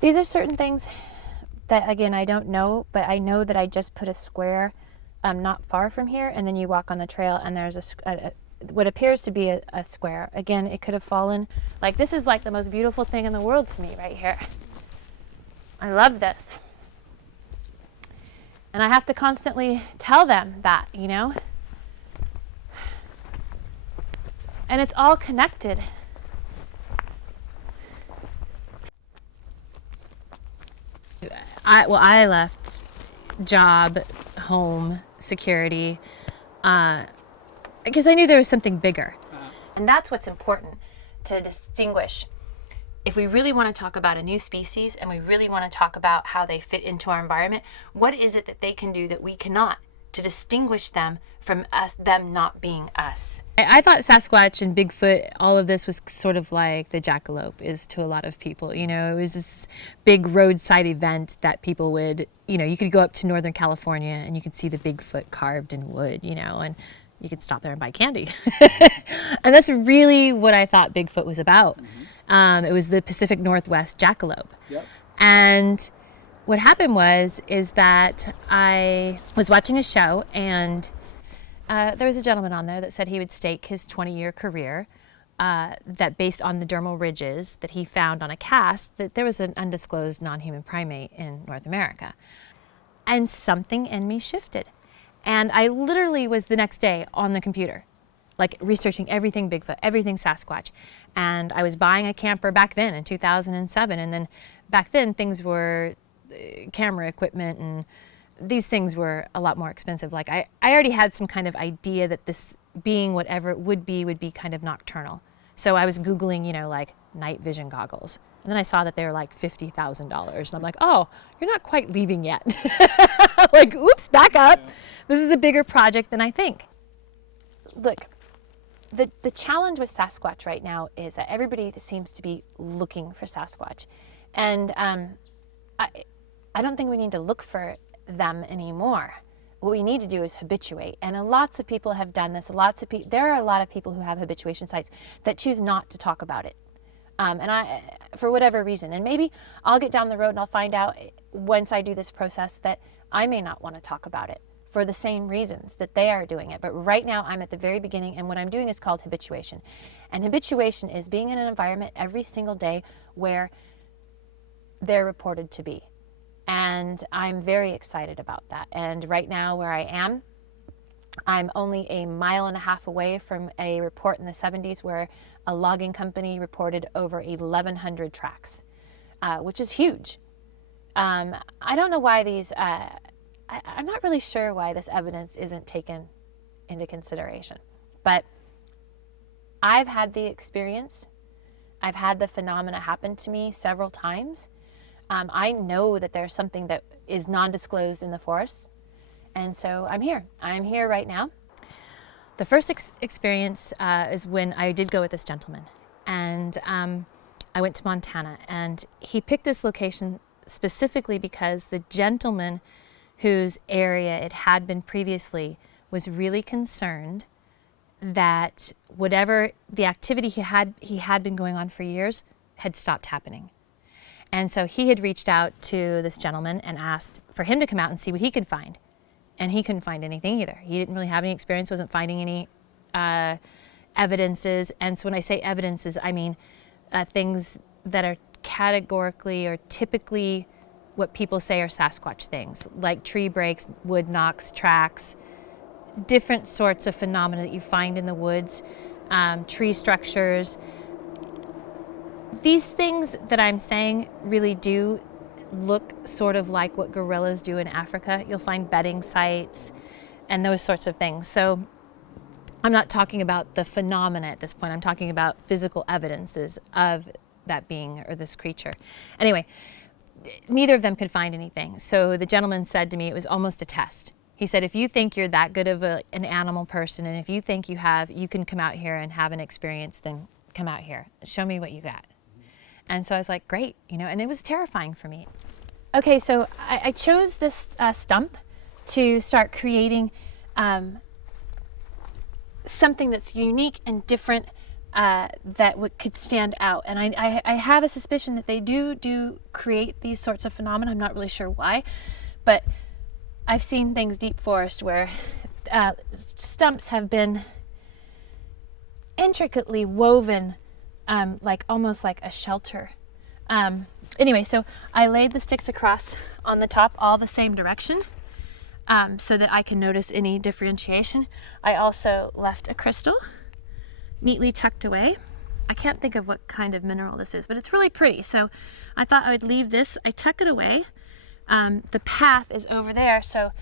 These are certain things that, again, I don't know, but I know that I just put a square not far from here, and then you walk on the trail and there's what appears to be a square. Again, it could have fallen. Like, this is like the most beautiful thing in the world to me right here. I love this. And I have to constantly tell them that, you know? And it's all connected. I left job, home, security, because I knew there was something bigger. And that's what's important to distinguish. If we really want to talk about a new species and we really want to talk about how they fit into our environment, what is it that they can do that we cannot to distinguish them from us, them not being us? I thought Sasquatch and Bigfoot, all of this was sort of like the jackalope is to a lot of people. You know, it was this big roadside event that people would, you know, you could go up to Northern California and you could see the Bigfoot carved in wood, you know, and you could stop there and buy candy. And that's really what I thought Bigfoot was about. It was the Pacific Northwest jackalope. Yep. And what happened is that I was watching a show, and there was a gentleman on there that said he would stake his 20-year career that based on the dermal ridges that he found on a cast, that there was an undisclosed non-human primate in North America. And something in me shifted. And I literally was the next day on the computer, like researching everything Bigfoot, everything Sasquatch. And I was buying a camper back then in 2007. And then back then things were camera equipment, and these things were a lot more expensive. Like I already had some kind of idea that this being, whatever it would be kind of nocturnal. So I was Googling, you know, like night vision goggles. And then I saw that they were like $50,000. And I'm like, oh, you're not quite leaving yet. Like, oops, back up. This is a bigger project than I think. Look, the challenge with Sasquatch right now is that everybody seems to be looking for Sasquatch. And I don't think we need to look for them anymore. What we need to do is habituate. And lots of people have done this. There are a lot of people who have habituation sites that choose not to talk about it. And for whatever reason, and maybe I'll get down the road and I'll find out once I do this process that I may not want to talk about it for the same reasons that they are doing it. But right now I'm at the very beginning, and what I'm doing is called habituation. And habituation is being in an environment every single day where they're reported to be. And I'm very excited about that. And right now where I am, I'm only a mile and a half away from a report in the 70s where a logging company reported over 1,100 tracks, which is huge. I don't know why I'm not really sure why this evidence isn't taken into consideration. But I've had the experience. I've had the phenomena happen to me several times. I know that there's something that is non-disclosed in the forest. And so I'm here. I'm here right now. The first experience is when I did go with this gentleman. And I went to Montana. And he picked this location specifically because the gentleman whose area it had been previously was really concerned that whatever the activity he had been going on for years had stopped happening. And so he had reached out to this gentleman and asked for him to come out and see what he could find. And he couldn't find anything either. He didn't really have any experience, wasn't finding any evidences. And so when I say evidences, I mean things that are categorically or typically what people say are Sasquatch things, like tree breaks, wood knocks, tracks, different sorts of phenomena that you find in the woods, tree structures. These things that I'm saying really do look sort of like what gorillas do in Africa. You'll find bedding sites and those sorts of things. So I'm not talking about the phenomena at this point. I'm talking about physical evidences of that being or this creature. Anyway, neither of them could find anything. So the gentleman said to me, it was almost a test. He said, if you think you're that good of an animal person, and if you think you can come out here and have an experience, then come out here. Show me what you got. And so I was like, great, and it was terrifying for me. Okay, so I chose this stump to start creating something that's unique and different, could stand out. And I have a suspicion that they do create these sorts of phenomena. I'm not really sure why, but I've seen things deep forest where stumps have been intricately woven, like almost like a shelter. Anyway, so I laid the sticks across on the top all the same direction, so that I can notice any differentiation. I also left a crystal neatly tucked away. I can't think of what kind of mineral this is, but it's really pretty. So I thought I would leave this. I tuck it away. The path is over there, so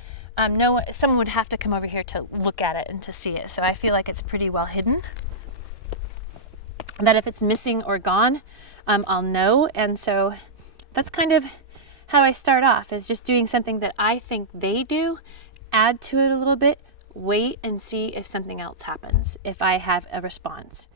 someone would have to come over here to look at it and to see it. So I feel like it's pretty well hidden. That if it's missing or gone, I'll know. And so that's kind of how I start off, is just doing something that I think they do, add to it a little bit, wait and see if something else happens, if I have a response.